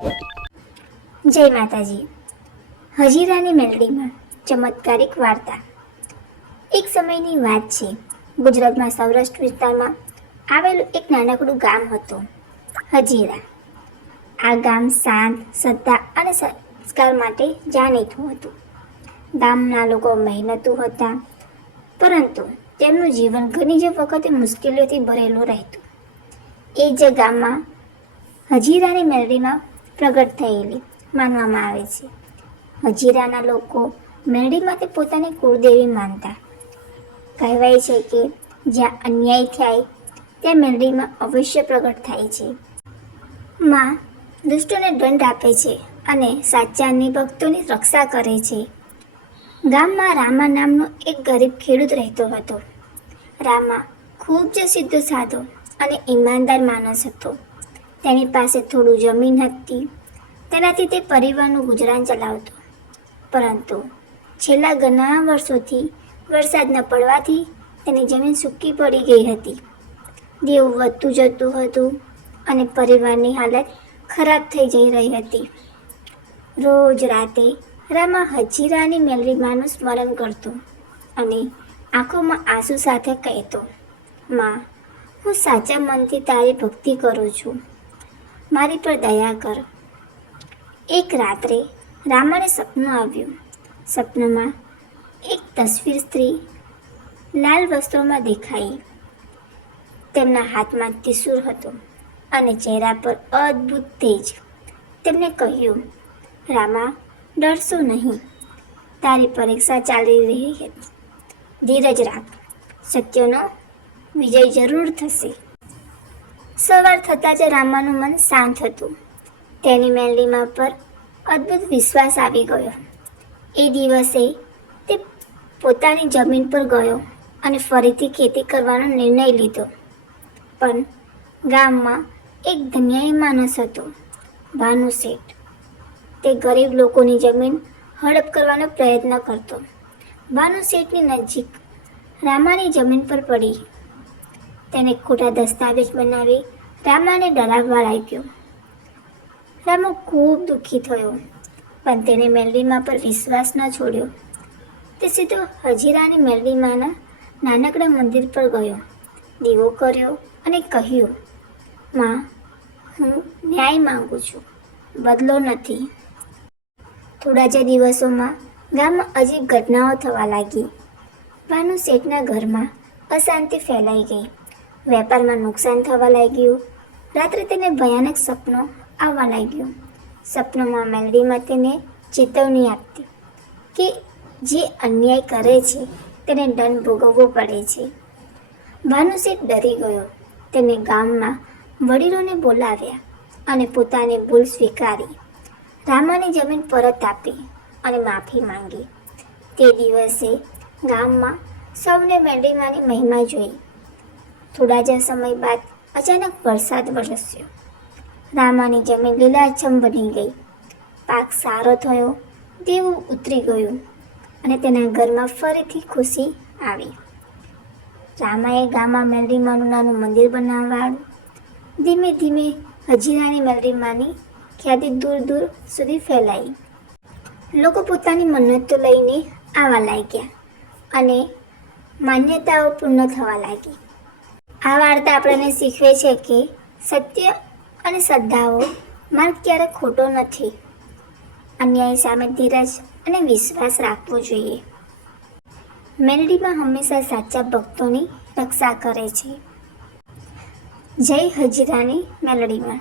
જય માતાજી. હજીરાની મેલડીમાં ચમત્કારિક વાર્તા. એક સમયની વાત છે. ગુજરાતમાં સૌરાષ્ટ્ર વિસ્તારમાં આવેલું એક નાનકડું ગામ હતું, હજીરા. આ ગામ શાંત, શ્રદ્ધા અને સંસ્કાર માટે જાણીતું હતું. ગામના લોકો મહેનતુ હતા, પરંતુ તેમનું જીવન ઘણી જ વખતે મુશ્કેલીઓથી ભરેલું રહેતું. એ જ ગામમાં હજીરાની મેલડીમાં પ્રગટ થયેલી માનવામાં આવે છે. હજીરાના લોકો મેલડીમાંથી પોતાની કુળદેવી માનતા. કહેવાય છે કે જ્યાં અન્યાય થાય ત્યાં મેલડીમાં અવશ્ય પ્રગટ થાય છે. માં દુષ્ટોને દંડ આપે છે અને સાચા ભક્તોની રક્ષા કરે છે. ગામમાં રામા નામનો એક ગરીબ ખેડૂત રહેતો હતો. રામા ખૂબ જ સીધો સાધો અને ઈમાનદાર માણસ હતો. તેની પાસે થોડું જમીન હતી. તેનાથી તે પરિવારનું ગુજરાન ચલાવતો. પરંતુ છેલ્લા ઘણા વર્ષોથી વરસાદ ન પડવાથી તેની જમીન સૂકી પડી ગઈ હતી. દેવું વધતું જતું હતું અને પરિવારની હાલત ખરાબ થઈ જઈ રહી હતી. રોજ રાતે રામા હજીરાની મેલડીમાનું સ્મરણ કરતો અને આંખોમાં આંસુ સાથે કહેતો, માં, હું સાચા મનથી તારી ભક્તિ કરું છું, મારી પર દયા કર. એક રાત્રે રામાને સપનું આવ્યું. સપનામાં એક તસવીર સ્ત્રી લાલ વસ્ત્રોમાં દેખાઈ. તેમના હાથમાં ત્રિશૂળ હતું અને ચહેરા પર અદ્ભુત તેજ. તેમને કહ્યું, રામા, ડરશો નહીં, તારી પરીક્ષા ચાલી રહી હતી. ધીરજ રાખ, સત્યનો વિજય જરૂર થશે. સવાર થતાં જ રામાનું મન શાંત હતું. તેની મેલડીમાં પર અદ્ભુત વિશ્વાસ આવી ગયો. એ દિવસે તે પોતાની જમીન પર ગયો અને ફરીથી ખેતી કરવાનો નિર્ણય લીધો. પણ ગામમાં એક ધન્યાઈ માણસ હતો, ભાનુ શેઠ. તે ગરીબ લોકોની જમીન હડપ કરવાનો પ્રયત્ન કરતો. ભાનુ શેઠની નજીક રામાની જમીન પર પડી. તેને ખોટા દસ્તાવેજ બનાવી રામાને ડરાવવા લાગ્યો. રામો ખૂબ દુઃખી થયો, પણ તેને મેલડીમાં પર વિશ્વાસ ન છોડ્યો. તે સીધો હજીરાની મેલડીમાંના નાનકડા મંદિર પર ગયો, દીવો કર્યો અને કહ્યું, માં, હું ન્યાય માંગુ છું, બદલો નથી. થોડા જ દિવસોમાં ગામમાં અજીબ ઘટનાઓ થવા લાગી. ભાનુ શેઠના ઘરમાં અશાંતિ ફેલાઈ ગઈ. વેપારમાં નુકસાન થવા લાગ્યું. રાત્રે તેને ભયાનક સપનો આવવા લાગ્યું. સપનોમાં મેલડીમાં તેને ચેતવણી આપતી કે જે અન્યાય કરે છે તેને દંડ ભોગવવો પડે છે. ભાનુ શેઠ ડરી ગયો. તેને ગામના વડીલોને બોલાવ્યા અને પોતાની ભૂલ સ્વીકારી. રામાની જમીન પરત આપી અને માફી માંગી. તે દિવસે ગામમાં સૌને મેલડીમાંની મહિમા જોઈ. થોડા જ સમય બાદ અચાનક વરસાદ વરસ્યો. રામાની જમીન લીલાછમ બની ગઈ. પાક સારો થયો, દેવું ઉતરી ગયું અને તેના ઘરમાં ફરીથી ખુશી આવી. રામાએ ગામમાં મેલડીમાંનું નાનું મંદિર બનાવવાળું. ધીમે ધીમે હજીરાની મેલડીમાંની ખ્યાતિ દૂર દૂર સુધી ફેલાઈ. લોકો પોતાની મન્નતો લઈને આવવા લાગ્યા અને માન્યતાઓ પૂર્ણ થવા લાગી. આ વાર્તા આપણને શીખવે છે કે સત્ય અને શ્રદ્ધાઓ માર્ગ ક્યારેક ખોટો નથી. અન્યાય સામે ધીરજ અને વિશ્વાસ રાખવો જોઈએ. મેલડીમાં હંમેશા સાચા ભક્તોની રક્ષા કરે છે. જય હજીરાની મેલડીમાં.